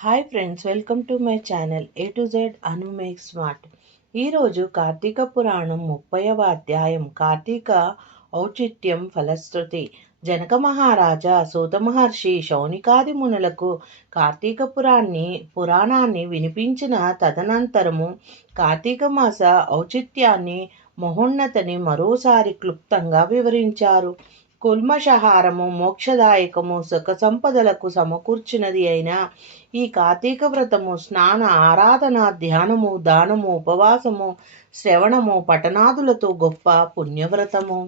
Hi friends, welcome to my channel A to Z Anu make smart. ఈరోజు కార్తీక పురాణం 30వ అధ్యాయం కార్తీక ఔచిత్యం ఫలశ్రుతి. జనక మహారాజా సూత మహర్షి శౌనికాది మునులకు కార్తీక పురాణాన్ని వినిపించిన తదనంతరము కార్తీక మాస ఔచిత్యాన్ని మహోన్నతని మరోసారి క్లుప్తంగా వివరించారు. కుల్మషహారము మోక్షదాయకము సుఖ సంపదలకు సమకూర్చినది అయిన ఈ కార్తీక వ్రతము స్నాన ఆరాధన ధ్యానము దానము ఉపవాసము శ్రవణము పఠనాదులతో గొప్ప పుణ్యవ్రతము.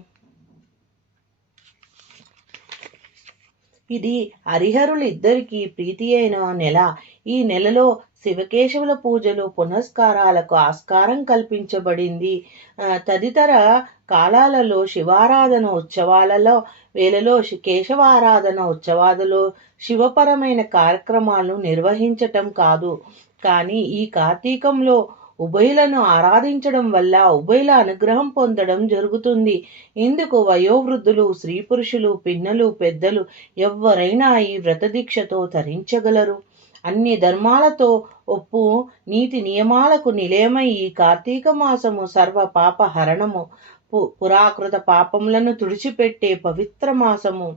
ఇది హరిహరులిద్దరికీ ప్రీతి అయిన నెల. ఈ నెలలో శివకేశవుల పూజలు పునస్కారాలకు ఆస్కారం కల్పించబడింది. తదితర కాలాలలో శివారాధన ఉత్సవాలలో వేళలో కేశవారాధన ఉత్సవాలలో శివపరమైన కార్యక్రమాలను నిర్వహించటం కాదు, కానీ ఈ కార్తీకంలో ఉభయులను ఆరాధించడం వల్ల ఉభయుల అనుగ్రహం పొందడం జరుగుతుంది. ఇందుకు వయోవృద్ధులు, స్త్రీ పురుషులు, పిన్నలు, పెద్దలు ఎవరైనా ఈ వ్రత దీక్షతో తరించగలరు. అన్ని ధర్మాలతో ఒప్పు నీతి నియమాలకు నిలయమై ఈ కార్తీక మాసము సర్వ పాప హరణము, పురాకృత పాపములను తుడిచిపెట్టే పవిత్ర మాసము,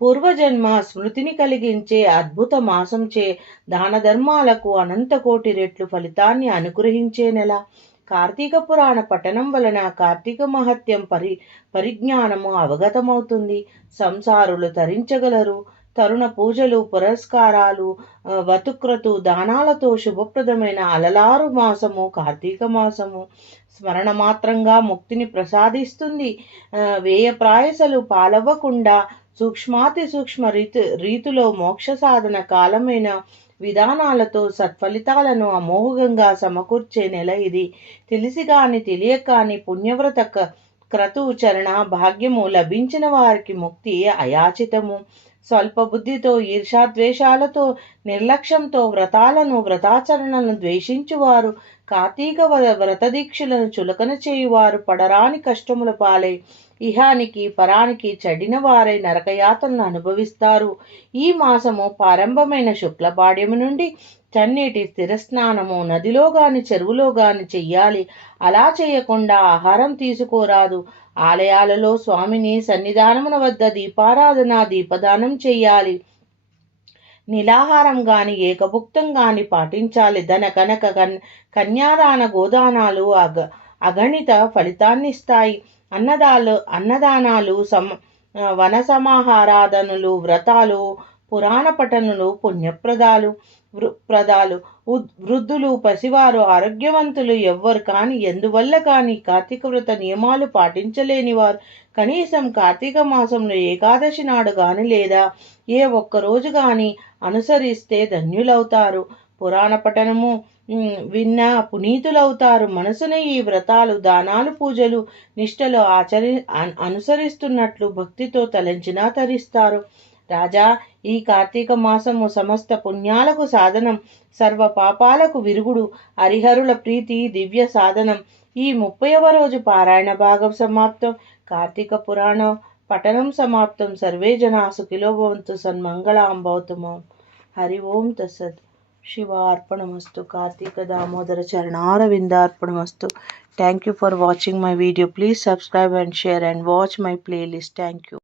పూర్వజన్మ స్మృతిని కలిగించే అద్భుత మాసంచే దాన ధర్మాలకు అనంతకోటి రెట్లు ఫలితాన్ని అనుగ్రహించే నెల. కార్తీక పురాణ పఠనం వలన కార్తీక మహత్యం పరిజ్ఞానము అవగతమవుతుంది. సంసారులు తరించగలరు. తరుణ పూజలు పురస్కారాలు వతుక్రతు దానాలతో శుభప్రదమైన అలలారు మాసము కార్తీక మాసము. స్మరణ మాత్రంగా ముక్తిని ప్రసాదిస్తుంది. వ్యయ ప్రాయసలు పాలవ్వకుండా సూక్ష్మాతి సూక్ష్మ రీతిలో మోక్ష సాధన కాలమైన విధానాలతో సత్ఫలితాలను అమోఘంగా సమకూర్చే నెల ఇది. తెలిసి కాని తెలియక కాని పుణ్యవ్రత క్రతు చరణ భాగ్యము లభించిన వారికి ముక్తి అయాచితము. స్వల్ప బుద్ధితో ఈర్షాద్వేషాలతో నిర్లక్ష్యంతో వ్రతాచరణలను ద్వేషించువారు కార్తీక వ్రత దీక్షలను చులకన చేయువారు పడరాని కష్టముల పాలై ఇహానికి పరానికి చెడిన వారై నరకయాతనను అనుభవిస్తారు. ఈ మాసము ప్రారంభమైన శుక్లపాడ్యము నుండి చన్నీటి స్థిరస్నానము నదిలో గాని చెరువులో గాని చెయ్యాలి. అలా చేయకుండా ఆహారం తీసుకోరాదు. ఆలయాలలో స్వామిని సన్నిధానమున వద్ద దీపారాధన దీపదానం చెయ్యాలి. నిలాహారం గాని ఏకభుక్తం గాని పాటించాలి. ధన కనక కన్యాదాన గోదానాలు అగణిత ఫలితాన్నిస్తాయి. అన్నదానాలు వన సమాహారాధనలు వ్రతాలు పురాణ పఠనులు పుణ్యప్రదాలు వృద్ధులు పసివారు ఆరోగ్యవంతులు ఎవ్వరు కాని ఎందువల్ల కాని కార్తీక వ్రత నియమాలు పాటించలేని వారు కనీసం కార్తీక మాసంలో ఏకాదశి నాడు గాని లేదా ఏ ఒక్కరోజు గాని అనుసరిస్తే ధన్యులవుతారు. పురాణ పఠనము విన్న పునీతులవుతారు. మనసున ఈ వ్రతాలు దానాలు పూజలు నిష్టలో అనుసరిస్తున్నట్లు భక్తితో తలంచినా తరిస్తారు. రాజా, ఈ కార్తీక మాసము సమస్త పుణ్యాలకు సాధనం, సర్వ పాపాలకు విరుగుడు, హరిహరుల ప్రీతి దివ్య సాధనం. ఈ 30వ రోజు పారాయణ భాగం సమాప్తం. కార్తీక పురాణ పఠనం సమాప్తం. సర్వే జనా సుఖినో భవంతు. సన్మంగళాం భవతు. హరి ఓం తత్సత్. శివార్పణమస్తు. Karthika Damodara చరణారవిందార్పణమస్తు. Thank you for watching my video. Please subscribe and share and watch my playlist. Thank you.